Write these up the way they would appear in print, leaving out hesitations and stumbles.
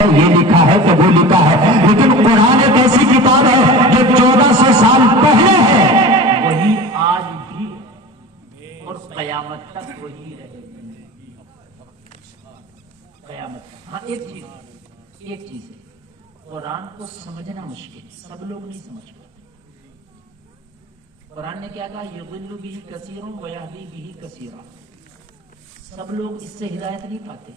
یہ لکھا ہے کہ وہ لکھا ہے، لیکن قرآن ایک ایسی کتاب ہے جو 1400 سال پہلے ہے، وہی آج بھی اور قیامت تک وہی رہے گی، قیامت۔ ہاں ایک چیز ہے، قرآن کو سمجھنا مشکل، سب لوگ نہیں سمجھ پاتے۔ قرآن نے کیا کہا؟ یضل بہ کثیر ویہدی بہ کثیرا، سب لوگ اس سے ہدایت نہیں پاتے،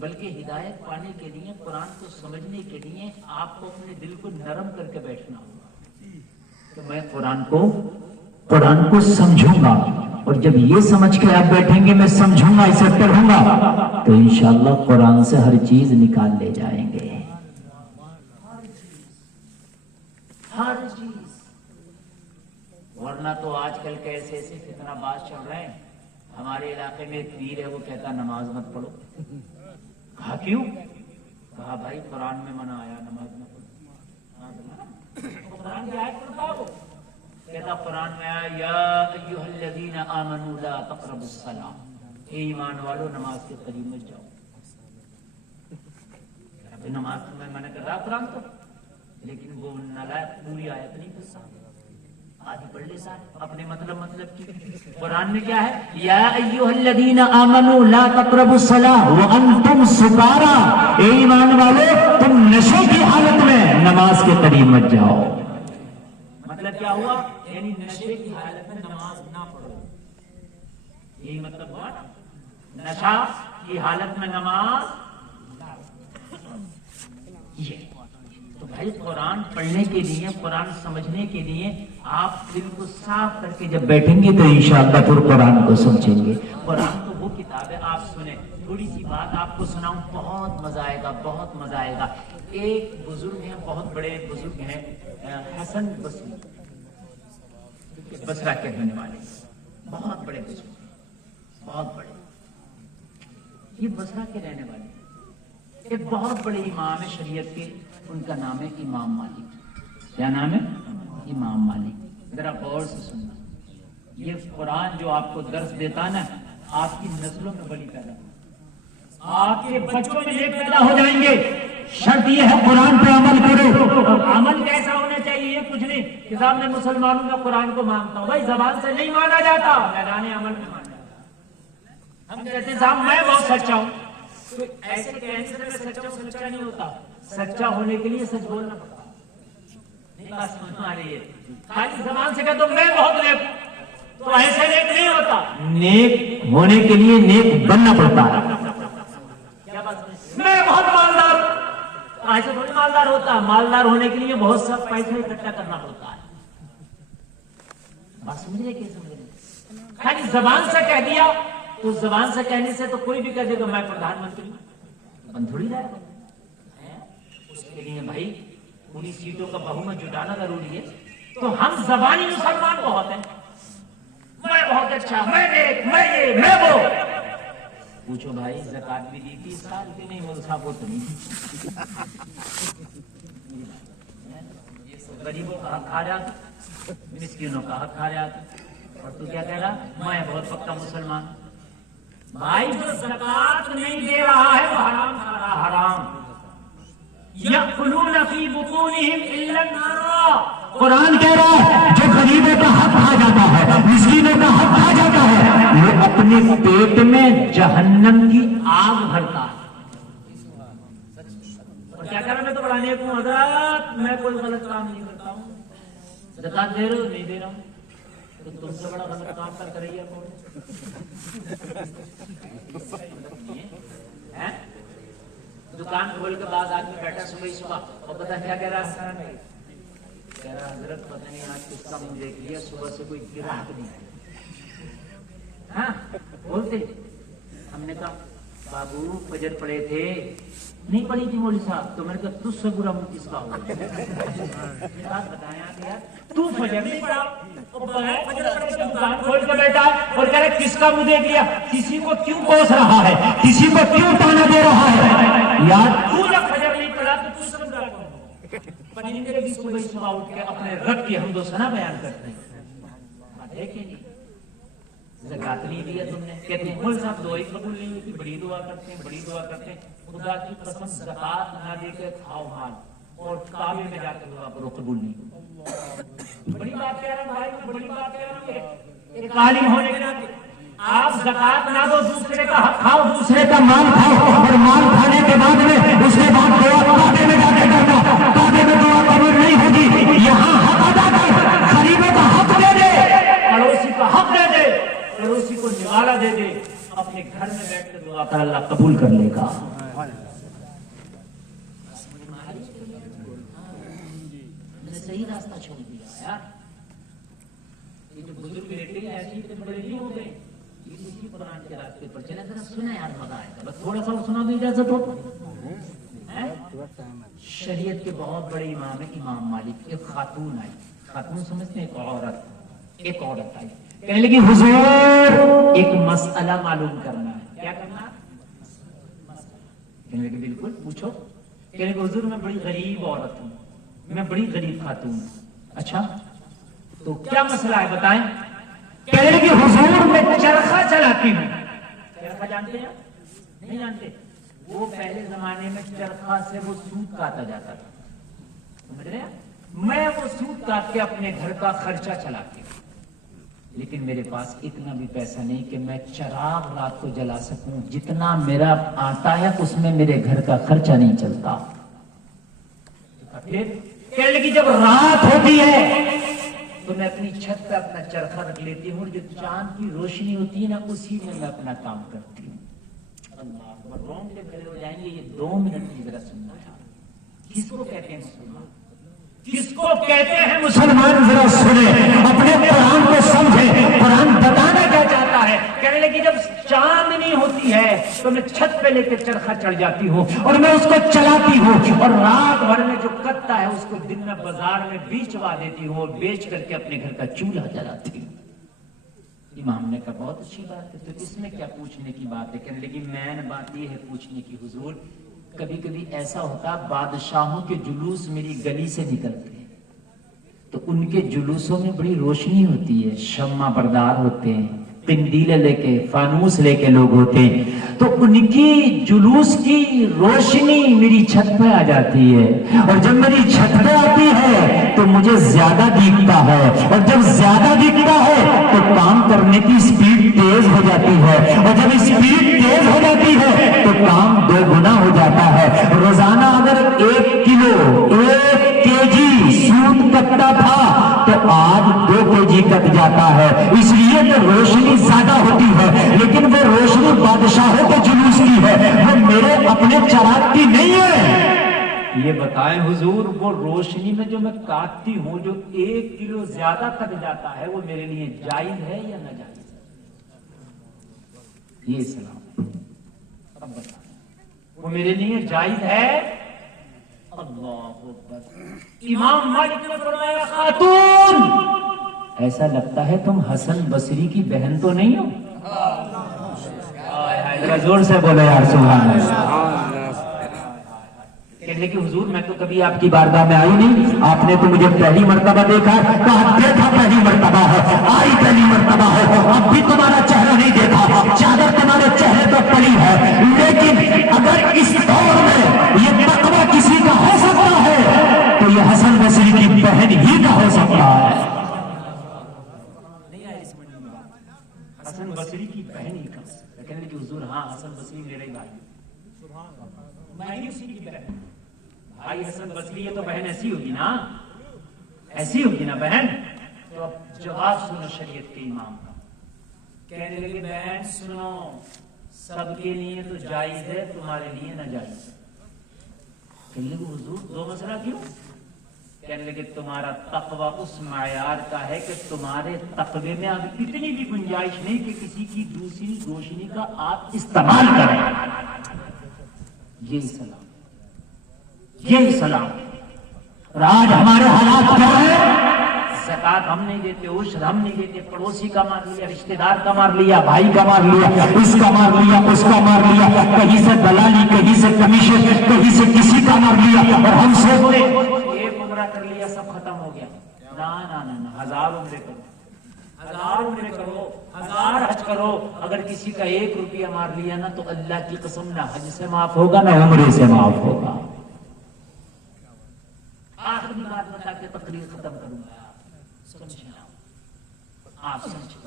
بلکہ ہدایت پانے کے لیے، قرآن کو سمجھنے کے لیے آپ کو اپنے دل کو نرم کر کے بیٹھنا ہوگا کہ میں قرآن کو سمجھوں گا، اور جب یہ سمجھ کے آپ بیٹھیں گے میں سمجھوں گا، اسے پڑھوں گا، تو انشاءاللہ قرآن سے ہر چیز نکال لے جائیں گے، ہر چیز۔ ورنہ تو آج کل کے ایسے فتنہ باز چل رہے ہیں۔ ہمارے علاقے میں ایک پیر ہے، وہ کہتا نماز مت پڑھو۔ کہا کیوں؟ کہا بھائی قرآن میں منع آیا نماز نہ پڑھو۔ قرآن کی آیت پڑھتا وہ کہتا قرآن میں آیا یا ایھا الذین آمنوا لا تقربوا الصلاۃ، اے ایمان والو نماز کے قریب مت جاؤ۔ نماز تو میں منع کر رہا قرآن کو، لیکن وہ نالائق پوری آیت نہیں پڑھتا، آدھی پڑھ لے سارے اپنے مطلب کی۔ قرآن میں کیا ہے؟ یا ایھا الذین آمنوا لا تقربوا الصلاۃ وانتم سکارا، اے ایمان والے تم نشے کی حالت میں نماز کے قریب مت جاؤ۔ مطلب کیا ہوا؟ یعنی نشے کی حالت میں نماز نہ پڑھو، یہی مطلب ہوا، نشہ کی حالت میں نماز۔ تو بھائی قرآن پڑھنے کے لیے، قرآن سمجھنے کے لیے آپ دل کو صاف کر کے جب بیٹھیں گے تو انشاءاللہ پھر قرآن کو سمجھیں گے۔ قرآن تو وہ کتاب ہے، آپ سنیں تھوڑی سی بات آپ کو سناؤں، بہت مزہ آئے گا، بہت مزہ آئے گا۔ ایک بزرگ ہیں، بہت بڑے بزرگ ہیں، حسن بصری، بصرہ کے رہنے والے، بہت بڑے بزرگ، بہت بڑے، یہ بصرہ کے رہنے والے ایک بہت بڑے امام ہے شریعت کے، ان کا نام ہے امام مالک۔ کیا نام ہے؟ امام مالک۔ ذرا غور سے سننا، یہ قرآن جو آپ کو درس دیتا نا، آپ کی نسلوں میں بڑی پیدا ہو، آپ کے بچوں میں یہ پیدا ہو جائیں گے۔ شرط یہ ہے قرآن پہ عمل کرو۔ عمل کیسا ہونا چاہیے؟ یہ کچھ نہیں کہ صاحب میں مسلمانوں میں قرآن کو مانتا ہوں، بھائی زبان سے نہیں مانا جاتا، میدان عمل میں مانا جاتا۔ ہم کہتے ہیں صاحب میں بہت سچا ہوں، تو ایسے کہنے سے میں سچا ہوں سچا نہیں ہوتا، سچا ہونے کے لیے سچ بولنا پڑتا ہے۔ نہیں بات سمجھ آ رہی ہے؟ خالی زبان سے کہہ تو میں بہت نیک ہوں، تو ایسے نیک نہیں ہوتا، نیک ہونے کے لیے نیک بننا پڑتا ہے۔ کیا بات سمجھ؟ میں بہت مالدار ہوں، ایسے تھوڑی مالدار ہوتا، مالدار ہونے کے لیے بہت سا پیسہ اکٹھا کرنا پڑتا ہے۔ بات سمجھ رہے کہ سمجھ رہے؟ خالی زبان سے کہہ دیا، تو زبان سے کہنے سے تو کوئی بھی کہہ دے گا میں پردھان منتری ہوں، بن تھوڑی رہے گا۔ اس کے لیے بھائی پوری سیٹوں کا بہومت جٹانا ضروری ہے۔ تو ہم زبانی مسلمان بہت ہیں، میں بہت اچھا، میں نیک، میں یہ، میں وہ۔ پوچھو بھائی زکات بھی دی تھی اس سال کی نہیں؟ ملسا کو تو نہیں، غریبوں کا حق کھا جاتا، مسکینوں کا حق کھا جاتا، اور تو کیا کہہ رہا؟ میں بہت پکا مسلمان۔ بھائی جو زکات نہیں دے رہا ہے وہ حرام کھا رہا، حرام۔ یأکلون فی بطونہم الا النار، قرآن کہہ رہا ہے جو غریبوں کا حق کھا جاتا ہے، مسکینوں کا حق کھا جاتا ہے، وہ اپنے پیٹ میں جہنم کی آگ بھرتا ہے۔ اور کیا کہہ رہا؟ میں تو بڑا نیک ہوں حضرت، میں کوئی غلط کام نہیں کرتا ہوں۔ زکات دے رہے ہو؟ نہیں دے رہا ہوں۔ تو تم سے بڑا غلط کام کر رہی ہے کون؟ دکان کھول کے بعد آدمی بیٹھا صبح اور پتہ کیا کہہ رہا ہے؟ کہہ رہا حضرت پتہ نہیں آج کس کا منہ دیکھ لیا، صبح سے کوئی گراہک نہیں آیا۔ ہاں بولتے، ہم نے کہا بابو فجر پڑے تھے؟ نہیں پڑی تھی مولوی صاحب۔ تو میں نے کہا تجھ سے برا منہ کس کا ہوگا؟ بات بتایا کہ تو فجر نہیں پڑا، دکان کھول کے بیٹھا اور کہہ رہا کس کا منہ دیکھ لیا؟ کسی کو کیوں کوس رہا ہے، کسی کو کیوں تانا دے رہا ہے؟ یار تو جب فجر نہیں پڑا تو تجھ سے برا کون ہے؟ پرندے بھی صبح اٹھ کے اپنے رب کی حمد و ثنا بیان کرتے ہیں۔ دیکھیں گے زکات نہیں دیا تم نے. کہتے ہیں مول صاحب دعا ہی قبول نہیں ہوتی, بڑی دعا کرتے ہیں, بڑی دعا کرتے ہیں. خدا کی قسم زکات نہ دے کے کھاؤ مال اور کعبے میں جا کے دعا کرو, قبول نہیں ہوتی. بڑی بات کہہ رہا ہوں بھائی, بڑی بات کہہ رہا ہوں. ایک عالم ہونے کے ناطے آپ زکات نہ دو, دوسرے کا حق کھاؤ, دوسرے کا مال کھاؤ, اور مال کھانے کے بعد میں اس کے بعد دعا کعبے میں جا کے کرنا, کعبے میں دعا قبول نہیں ہوگی. یہاں حق ادا کر, غریبوں کا حق دے دے, پڑوسی کا حق دے دے, پڑوسی کو نوالا دے دے, اپنے گھر میں بیٹھ کے دعا کر, اللہ قبول کر لے گا. میں نے صحیح راستہ چھوڑ دیا یار. یہ جو بزرگ بیٹے ایسے ہی بڑے نہیں ہو گئے, اسی قرآن کے راستے پر چلے. ذرا سنا یار, مزہ آئے گا, بس تھوڑا سا سنا دو, اجازت ہو. شریعت کے بہت بڑے امام ہے امام مالک. ایک خاتون آئی, خاتون سمجھتے ہیں, ایک عورت آئی, کہنے لگی حضور ایک مسئلہ معلوم کرنا ہے. کیا کرنا؟ کہنے لگی بالکل پوچھو. کہنے لگی حضور میں بڑی غریب عورت ہوں, میں بڑی غریب خاتون ہوں. اچھا تو کیا مسئلہ ہے بتائیں. کہنے لگی حضور میں چرخہ چلاتی ہوں. چرخہ جانتے ہیں؟ نہیں جانتے. وہ پہلے زمانے میں چرخہ سے وہ سوت کاٹا جاتا تھا, سمجھ رہے ہیں. میں وہ سوت کاٹ کے اپنے گھر کا خرچہ چلاتی ہوں, لیکن میرے پاس اتنا بھی پیسہ نہیں کہ میں چراغ رات کو جلا سکوں. جتنا میرا آتا ہے اس میں میرے گھر کا خرچہ نہیں چلتا. پھر کہنے لگی جب رات ہوتی ہے تو میں اپنی چھت پہ اپنا چرخہ رکھ لیتی ہوں, جو چاند کی روشنی ہوتی ہے نا اسی میں میں اپنا کام کرتی ہوں. اللہ اکبر, رونگٹے کھڑے ہو جائیں گے. یہ 2 منٹ کی ذرا سننا ہے. کس کو کہتے ہیں مسلمان؟ کس کو کہتے ہیں مسلمان؟ ذرا سنیں, اپنے قرآن کو سمجھیں. قرآن بتانا کیا چاہتا ہے. کہنے لگی جب چاندنی ہوتی ہے تو میں چھت پہ لے کے چرخہ چڑھ جاتی ہوں اور میں اس کو چلاتی ہوں, اور رات بھر میں جو کٹتا ہے اس کو دن میں بازار میں بیچوا دیتی ہوں, اور بیچ کر کے اپنے گھر کا چولہا جلاتی ہوں. امام نے کہا بہت اچھی بات ہے, تو اس میں کیا پوچھنے کی بات ہے. کہنے لگی مین بات یہ ہے پوچھنے کی حضور, کبھی کبھی ایسا ہوتا بادشاہوں کے جلوس میری گلی سے نکلتے ہیں تو ان کے جلوسوں میں بڑی روشنی ہوتی ہے, شمع بردار ہوتے ہیں, قندیل لے کے, فانوس لے کے لوگ ہوتے ہیں, تو ان کی جلوس کی روشنی میری چھت پہ آ جاتی ہے, اور جب میری چھت پہ آتی ہے تو مجھے زیادہ دکھتا ہے, اور جب زیادہ دکھتا ہے تو کام کرنے کی اسپیڈ تیز ہو جاتی ہے, اور جب اسپیڈ تیز ہو جاتی ہے تو کام 2 گنا ہو جاتا ہے. روزانہ اگر 1 کلو 1 kg سود کٹتا تھا تو آج 2 kg کٹ جاتا ہے. اس لیے کہ روشنی زیادہ ہوتی ہے, لیکن وہ روشنی بادشاہوں کے جلوس کی ہے, وہ میرے اپنے چراغ کی نہیں ہے. یہ بتائیں حضور, وہ روشنی میں جو میں کاٹتی ہوں جو 1 کلو زیادہ کٹ جاتا ہے وہ میرے لیے جائز ہے یا ناجائز ہے؟ یہ سلام اب بتائیں, وہ میرے لیے جائز ہے؟ اللہ اکبر. امام مالک نے فرمایا خاتون ایسا لگتا ہے تم حسن بصری کی بہن تو نہیں ہو. زور سے بولو یار سبحان اللہ. کہنے کہ حضور میں تو کبھی آپ کی بارگاہ میں آئی نہیں, آپ نے تو مجھے پہلی مرتبہ دیکھا. کہا دیکھا پہلی مرتبہ ہے, آئی پہلی مرتبہ ہے, اب بھی تمہارا چہرہ نہیں دیکھا, چادر تمہارے چہرے پر پڑی ہے, لیکن اگر اس دور میں یہ تقویٰ کسی کا ہو سکتا ہے تو یہ حسن بصری کی بہن ہی کا ہو سکتا ہے. حسن بصری کی بہن ہی کا. کہنے کہ حضور ہاں حسن بصری میرا ہی بھائی, میں ہی اسی کی بہن. بھائی حسن بصری ہے تو بہن ایسی ہوگی نا, ایسی ہوگی نا بہن. تو اب جواب سنو شریعت کے امام کا. کہنے لگے بہن سنو, سب کے لیے تو جائز ہے, تمہارے لیے ناجائز. کہنے لگے حضور 2 مسئلہ کیوں؟ کہنے لگے تمہارا تقوی اس معیار کا ہے کہ تمہارے تقوی میں اب اتنی بھی گنجائش نہیں کہ کسی کی دوسری روشنی کا آپ استعمال کریں. یہی سلام, یہی سلام. اور آج ہمارے حالات کیا ہے؟ زکات ہم نہیں دیتے, عشر ہم نہیں دیتے, پڑوسی کا مار لیا, رشتہ دار کا مار لیا, بھائی کا مار لیا, اس کا مار لیا, اس کا مار لیا, کہیں سے دلالی, کہیں سے کمیشن, کہیں سے کسی کا مار لیا, اور ہم سوچتے ایک عمرہ کر لیا سب ختم ہو گیا. نا نا نا, 1000 عمرے کرو, 1000 عمرے کرو، 1000 حج کرو، اگر کسی کا 1 روپیہ مار لیا نا تو اللہ کی قسم نہ حج سے معاف ہوگا نہ عمرے سے معاف ہوگا۔ آخری بات بتا کے تقریر ختم کروں گا، سمجھنا آپ سمجھیں۔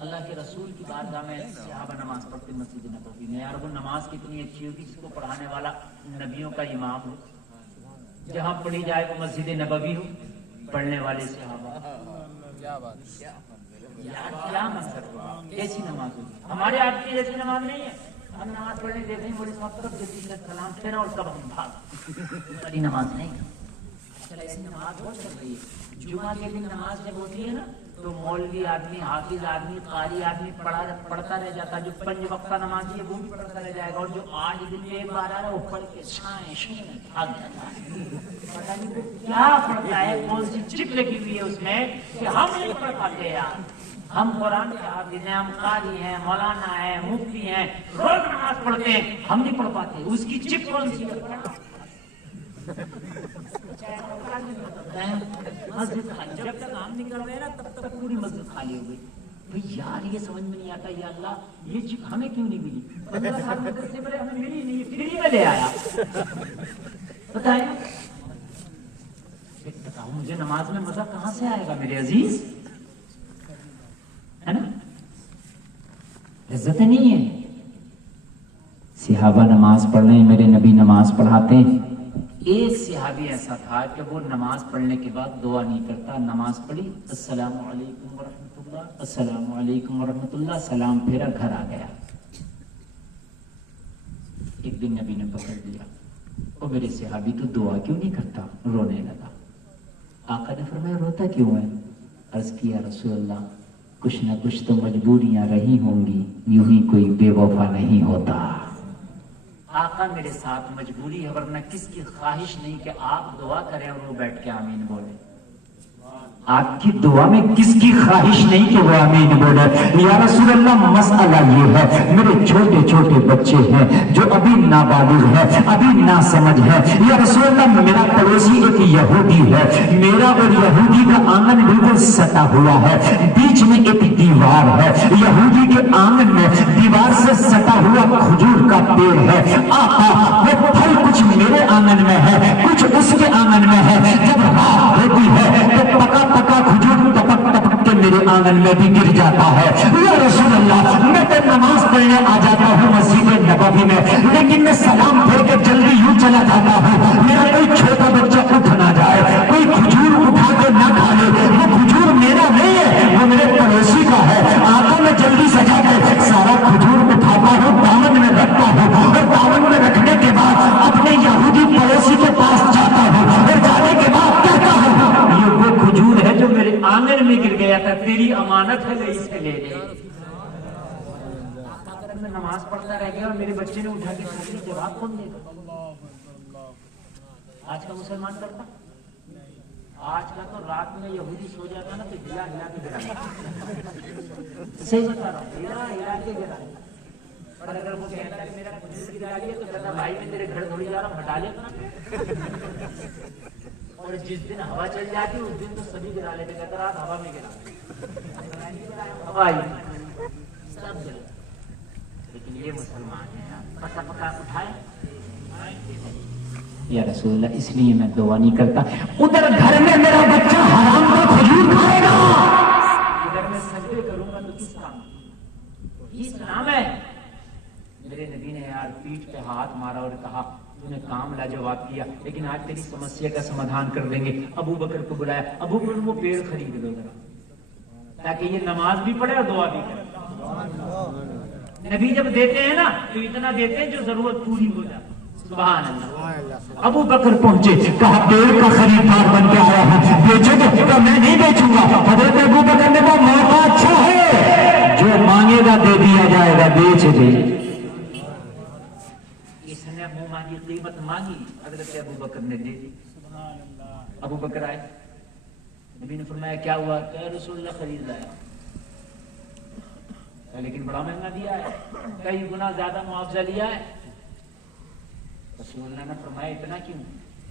اللہ کے رسول کی بارگاہ میں صحابہ نماز پڑھتے مسجد نبوی میں، یار وہ نماز کتنی اچھی ہوگی جس کو پڑھانے والا نبیوں کا امام ہو، جہاں پڑھی جائے وہ مسجد نبوی ہو، پڑھنے والے صحابہ۔ کیا بات، کیا منظر ہوگا، کیسی نماز ہوگی؟ ہمارے آپ کی جیسی نماز نہیں ہے، ہم نماز پڑھنے دیکھیں بڑی صاحب طرف جلدی سے سلام پھیرا اور کب ہم بھاگ، بڑی نماز نہیں ہے۔ چل ایسی نماز ہو چل رہی ہے، جمعہ کے دن نماز جب ہوتی ہے نا تو مولوی آدمی، حافظ آدمی، قاری آدمی پڑھتا رہ جاتا، جو 5 وقتہ نمازی ہے وہ بھی پڑھتا رہ جائے گا، اور جو 8 دن میں ایک بار آ رہا ہے وہ پڑھ کے شائیں بھاگ جاتا ہے۔ پتہ نہیں وہ کیا پڑھتا ہے، کون سی چپ لگی ہوئی ہے اس میں کہ ہم نہیں پڑھ پاتے یار۔ ہم قرآن کے حافظ ہیں، ہم قاری ہیں، مولانا ہیں، مفتی ہیں، روز نماز پڑھتے ہیں، ہم نہیں پڑھ پاتے، اس کی چپ کون سی ہے؟ مسجد خالی، جب تک ہم نہیں کر رہے نا تب تک پوری مسجد خالی ہو گئی۔ بھئی یار یہ سمجھ میں نہیں آتا، یا اللہ یہ چپ ہمیں کیوں نہیں ملی؟ 15 سال مدد سے پہلے ہمیں ملی نہیں، فری میں لے آیا۔ بتائیں بتاؤ مجھے نماز میں مزہ کہاں سے آئے گا میرے عزیز؟ ہے نا، عزت نہیں ہے۔ صحابہ نماز پڑھ رہے ہیں، میرے نبی نماز پڑھاتے ہیں۔ ایک صحابی ایسا تھا کہ وہ نماز پڑھنے کے بعد دعا نہیں کرتا، نماز پڑھی السلام علیکم ورحمۃ اللہ، السلام علیکم ورحمۃ اللہ، سلام پھیرا گھر آ گیا۔ ایک دن نبی نے پکڑ لیا، او میرے صحابی تو دعا کیوں نہیں کرتا؟ رونے لگا۔ آقا نے فرمایا روتا کیوں ہے؟ عرض کیا رسول اللہ کچھ نہ کچھ تو مجبوریاں رہی ہوں گی، یوں ہی کوئی بے وفا نہیں ہوتا۔ آقا میرے ساتھ مجبوری ہے، ورنہ کس کی خواہش نہیں کہ آپ دعا کریں اور وہ بیٹھ کے آمین بولے۔ آپ کی دعا میں کس کی خواہش نہیں کہ وہ آمین بولے؟ یا رسول اللہ مسئلہ یہ ہے، میرے چھوٹے چھوٹے بچے ہیں جو ابھی نابالغ ہے، ابھی ناسمجھ ہے۔ یا رسول اللہ میرا پڑوسی ایک یہودی ہے، میرا اور یہودی کا آنگن بالکل سٹا ہوا ہے، بیچ میں ایک دیوار ہے، یہودی کے آنگن میں دیوار سے سٹا ہوا کھجور کا پیڑ ہے۔ آقا وہ پھل کچھ میرے آنگن میں ہے، کچھ اس کے آنگن میں ہے، جب رات ہوتی ہے تو پکا پکا کھجور ٹپک ٹپک کے میرے آنگن میں بھی گر جاتا ہے۔ یا رسول اللہ میں تو نماز پڑھنے آ جاتا ہوں مسجد نبوی میں، لیکن میں سلام پھیر کے جلدی یوں چلا جاتا ہوں، میرا کوئی چھوٹا بچہ اٹھ نہ جائے، کوئی کھجور اٹھا کے نہ کھا لے، وہ کھجور میرا نہیں ہے، وہ میرے پڑوسی کا ہے۔ آقا میں جلدی سے جا کے سارا کھجور اٹھاتا ہوں، دامن میں رکھتا ہوں، اور دامن میں رکھنے کے بعد اپنے یہودی پڑوسی کے پاس جاتا ہوں، اور جانے کے بعد کہتا ہوں یہ وہ کھجور ہے جو میرے آنگن میں گر گیا تھا، تیری امانت ہے لے اسے لے لے۔ اگر میں نماز پڑھتا رہ گیا اور میرے بچے نے اٹھا کے پوچھی جواب کون دے گا؟ آج کا مسلمان کرتا؟ آج کا تو رات میں یہودی سو جاتا نا تو ہلا ہلا کے گرا، صحیح بتا رہا ہوں، ہلا ہلا کے گرا۔ اور اگر وہ کہتا ہے میرا کھجور گرا دیا تو کہتا بھائی میں تیرے گھر تھوڑی جا رہا ہوں، ہٹا لے۔ اور جس دن ہوا چل جاتی اس دن تو سبھی گرا لیتے، کہتا رات ہوا میں گرا، ہوا آئی سب گرا۔ لیکن یہ مسلمان ہے، پکا پکا اٹھائے۔ یا رسول اللہ اس لیے میں دعا نہیں کرتا، ادھر گھر میں میرا بچہ حرام کا کھجور کھائے گا، ادھر میں سجدے کروں گا تو کس کام؟ یہ اسلام ہے۔ میرے نبی نے یار پیٹھ پہ ہاتھ مارا اور کہا تو نے کام لاجواب کیا، لیکن آج تیری سمسیا کا سمادھان کر دیں گے۔ ابو بکر کو بلایا، ابو بکر وہ پیڑ خرید لو ذرا تاکہ یہ نماز بھی پڑھے اور دعا بھی کرے۔ نبی جب دیتے ہیں نا تو اتنا دیتے ہیں جو ضرورت پوری ہو جائے۔ سبحان اللہ۔ ابو بکر پہنچے، کہا پیڑ کا خریدار بن کے آیا ہوں، بیچے گے؟ کہا میں نہیں بیچوں گا۔ حضرت ابو بکر نے کہا موقع اچھا ہے، جو مانگے گا دے دیا جائے گا، بیچ دے۔ اس نے منہ مانگی قیمت مانگی، حضرت ابو بکر نے دے دی۔ ابو بکر آئے، نبی نے فرمایا کیا ہوا؟ کہ رسول اللہ خرید لایا، لیکن بڑا مہنگا دیا ہے، کئی گنا زیادہ معاوضہ لیا ہے۔ رسول اللہ نے فرمایا اتنا کیوں؟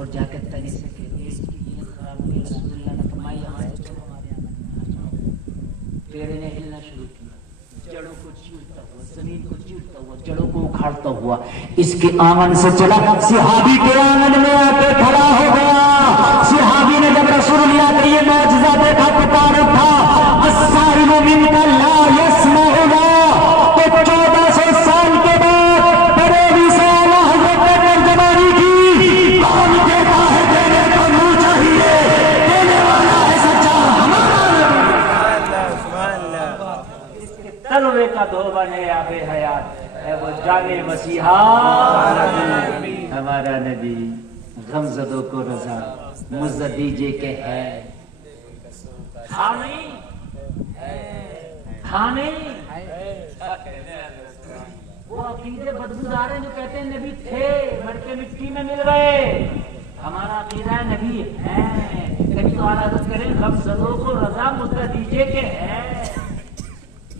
اور جا کر تنی سے کہتی ہے اس کی نیت خراب ہوئی، رسول اللہ نے فرمایا یہاں سے چلو ہمارے یہاں، پیڑ نے ہلنا شروع کیا، جڑوں کو چیرتا ہوا، زمین کو چیرتا ہوا، جڑوں کو اکھاڑتا ہوا، اس کے آنگن سے چلا، صحابی کے آنگن میں آ کے کھڑا ہو گیا۔ صحابی نے جب رسول اللہ کا یہ معجزہ دیکھا پکار اٹھا، السائل منک لا یسمعنا، تو 1400 سال کے بعد بڑے رسالہ حضرت نے ترجمانی کی، کون دیتا ہے دینے کو منہ چاہیے، دینے والا ہے سچا ہمارا نبی۔ تلوے کا دھوبن ہے آب حیات ہے وہ جانے مسیحا ہمارا نبی، غمزدوں کو رضا مزہ دیجئے کہ ہے کھانے کھانے۔ وہ عقیدے بدبودار ہیں جو کہتے ہیں نبی تھے مر کے مٹی میں مل گئے، ہمارا عقیدہ ہے نبی ہے، کبھی تو عادت کریں غمزدوں کو رضا مزہ دیجئے کہ ہے،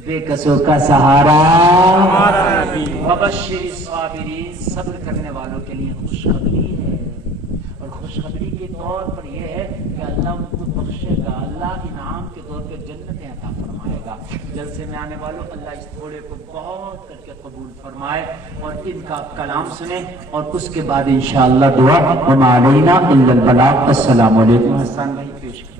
بے قصوں کا سہارا ہمارا نبی، وبشر الصابرین، صبر کرنے والوں کے لیے خوشخبری ہے، اور خوشخبری کے طور پر یہ ہے کہ اللہ ان کو بخشے گا، اللہ انعام کے طور پہ جنتیں عطا فرمائے گا۔ جلسے میں آنے والوں اللہ اس تھوڑے کو بہت کر کے قبول فرمائے اور ان کا کلام سنیں، اور اس کے بعد انشاءاللہ دعا وما علینا الا البلاغ۔ السلام علیکم۔ حسان بھائی پیش کریں۔